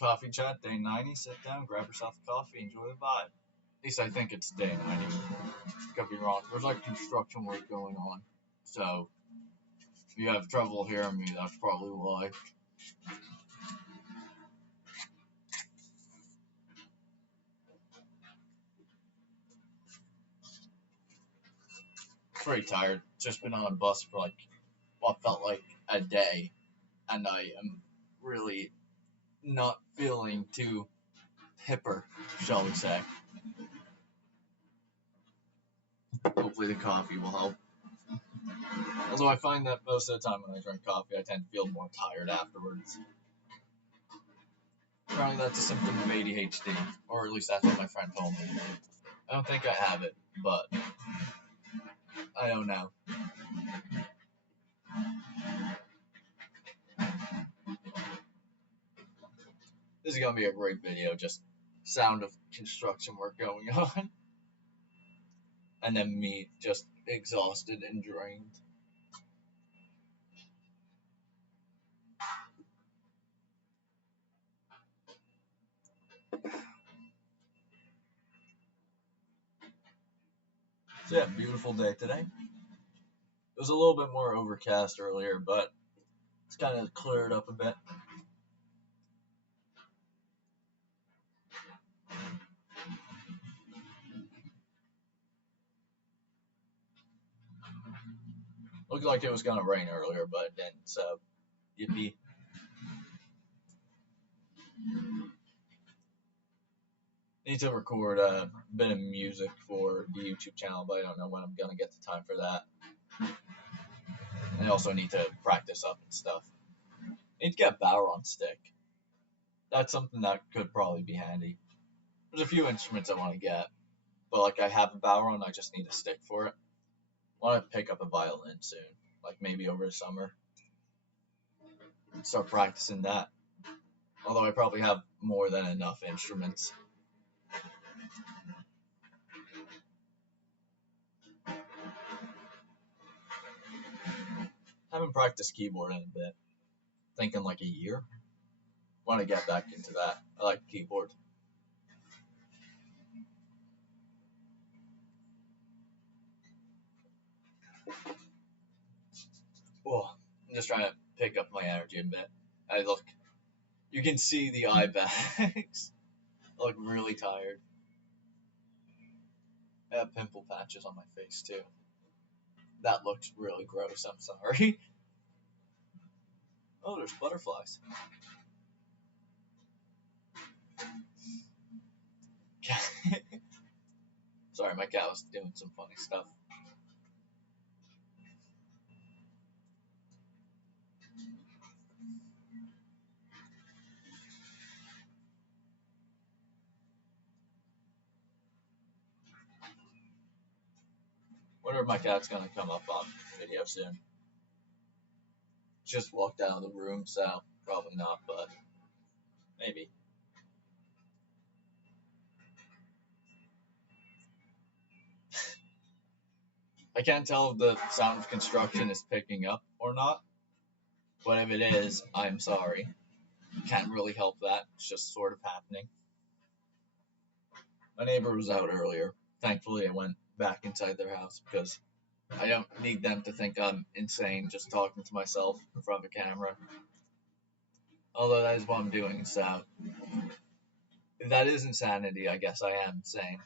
Coffee chat, day 90. Sit down, grab yourself a coffee, enjoy the vibe. At least I think it's day 90. Could be wrong. There's like construction work going on. So if you have trouble hearing me, that's probably why. Pretty tired. Just been on a bus for like what felt like a day, and I am really not feeling too hipper, shall we say. Hopefully the coffee will help. Although I find that most of the time when I drink coffee, I tend to feel more tired afterwards. Apparently that's a symptom of ADHD, or at least that's what my friend told me. I don't think I have it, but I don't know. This is gonna be a great video, just sound of construction work going on, and then me just exhausted and drained. So yeah, beautiful day today. It was a little bit more overcast earlier, but it's kind of cleared up a bit. Looked like it was gonna rain earlier, but it didn't. So yippee. Need to record a bit of music for the YouTube channel, but I don't know when I'm gonna get the time for that. I also need to practice up and stuff. I need to get a Balron stick. That's something that could probably be handy. There's a few instruments I want to get, but like I have a Balron, I just need a stick for it. I want to pick up a violin soon, like maybe over the summer. Start practicing that. Although I probably have more than enough instruments. Haven't practiced keyboard in a bit. Thinking like a year. Want to get back into that. I like keyboard. Oh, I'm just trying to pick up my energy a bit. You can see the eye bags. I look really tired. I have pimple patches on my face too. That looked really gross. I'm sorry. Oh, there's butterflies. Sorry, my cat was doing some funny stuff. Wonder if my cat's gonna come up on video soon. Just walked out of the room, so probably not, but maybe. I can't tell if the sound of construction is picking up or not, but if it is, I'm sorry. Can't really help that. It's just sort of happening. My neighbor was out earlier. Thankfully, I went back inside their house because I don't need them to think I'm insane just talking to myself in front of a camera. Although that is what I'm doing, so if that is insanity, I guess I am insane.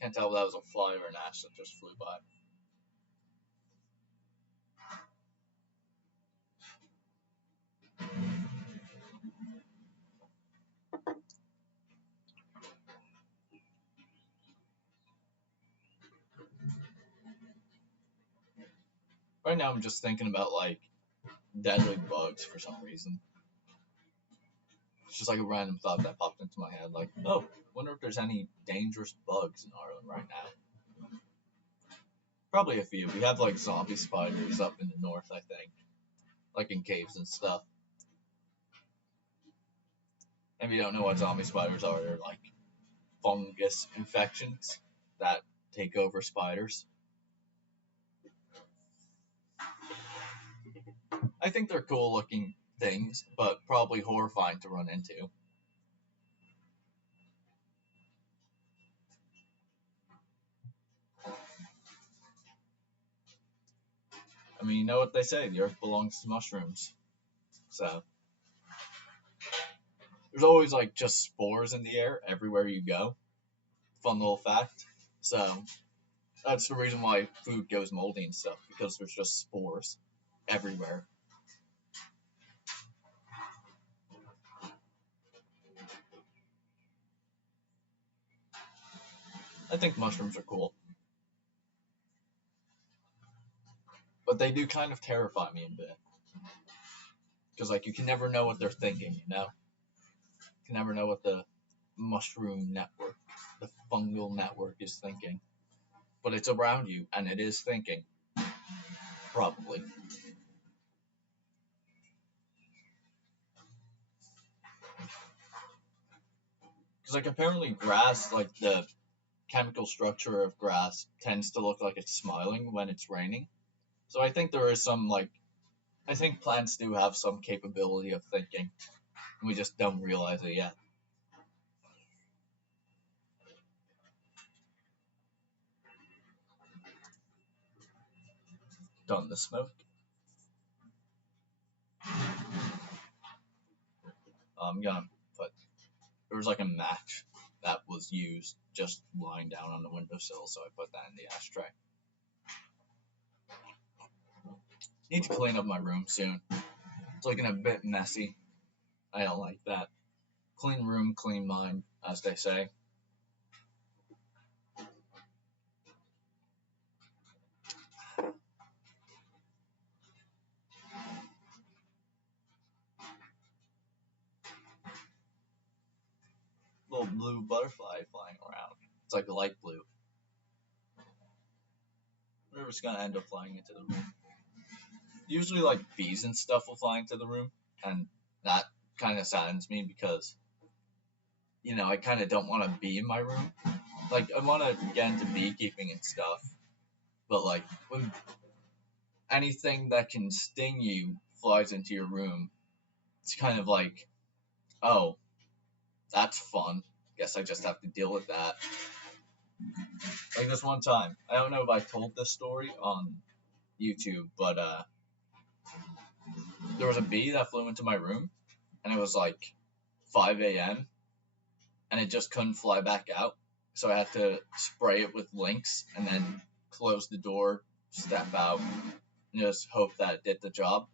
Can't tell if that was a fly or an ash that just flew by. Right now, I'm just thinking about like deadly bugs for some reason. It's just like a random thought that popped into my head. Like, oh, wonder if there's any dangerous bugs in Ireland right now. Probably a few. We have like zombie spiders up in the north, I think, like in caves and stuff. Maybe you don't know what zombie spiders are. They're like fungus infections that take over spiders. I think they're cool looking things, but probably horrifying to run into. I mean, you know what they say, the earth belongs to mushrooms. So there's always like just spores in the air everywhere you go. Fun little fact. So that's the reason why food goes moldy and stuff, because there's just spores everywhere. I think mushrooms are cool, but they do kind of terrify me a bit. Because like you can never know what they're thinking, you know? You can never know what the mushroom network, the fungal network is thinking. But it's around you and it is thinking. Probably. Because like apparently grass, like the chemical structure of grass tends to look like it's smiling when it's raining. So I think there is some like I think plants do have some capability of thinking. We just don't realize it yet. Done the smoke. I'm gonna put there was like a match that was used just lying down on the windowsill, so I put that in the ashtray. Need to clean up my room soon. It's looking a bit messy. I don't like that. Clean room, clean mind, as they say. Little blue butterfly flying around. It's like a light blue. We're just gonna end up flying into the room. Usually, like bees and stuff will fly into the room, and that kind of saddens me because I kind of don't want to be in my room. Like, I want to get into beekeeping and stuff, but like when anything that can sting you flies into your room, it's kind of like, oh, that's fun. Guess I just have to deal with that. Like this one time, I don't know if I told this story on YouTube, but there was a bee that flew into my room, and it was like 5 a.m. and it just couldn't fly back out. So I had to spray it with Lynx and then close the door, step out, and just hope that it did the job.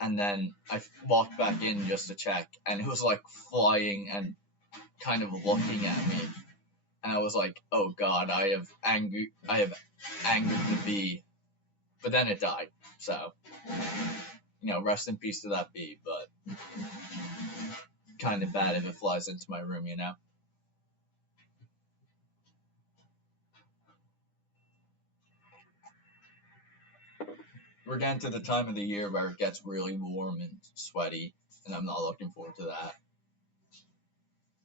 And then I walked back in just to check, and it was like flying and kind of looking at me. And I was like, "Oh God, I have angered the bee." But then it died. So, rest in peace to that bee. But kind of bad if it flies into my room, We're getting to the time of the year where it gets really warm and sweaty, and I'm not looking forward to that.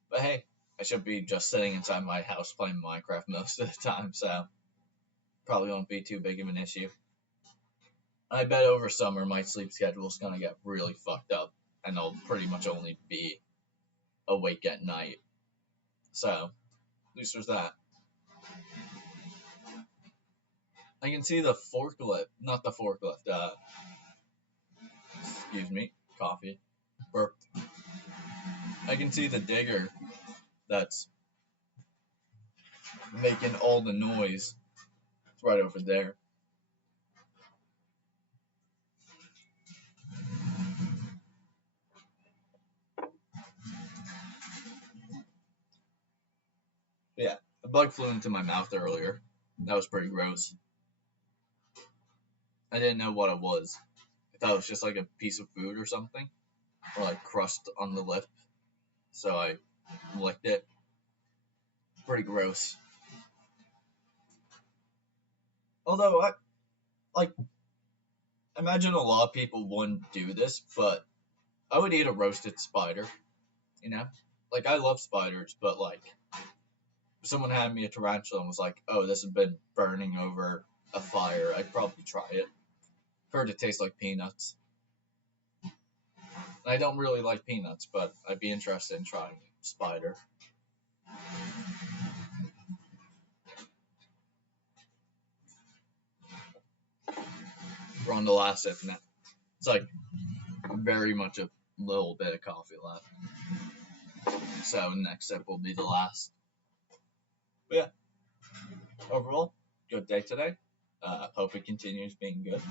But hey, I should be just sitting inside my house playing Minecraft most of the time, so probably won't be too big of an issue. I bet over summer my sleep schedule is gonna get really fucked up, and I'll pretty much only be awake at night. So, at least there's that. I can see the forklift, not the forklift, excuse me, coffee, burp. I can see the digger that's making all the noise. It's right over there. But yeah, a bug flew into my mouth earlier. That was pretty gross. I didn't know what it was. I thought it was just like a piece of food or something, or like crust on the lip. So I licked it. Pretty gross. Although I like imagine a lot of people wouldn't do this, but I would eat a roasted spider. You know, like I love spiders, but like if someone had me a tarantula and was like, "Oh, this has been burning over a fire," I'd probably try it. Heard it tastes like peanuts. I don't really like peanuts, but I'd be interested in trying spider. We're on the last sip now. It's like very much a little bit of coffee left. So next sip will be the last. But yeah, overall, good day today. Hope it continues being good.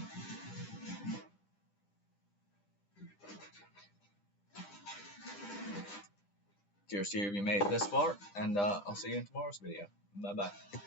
Cheers to you if you made it this far, and I'll see you in tomorrow's video. Bye bye.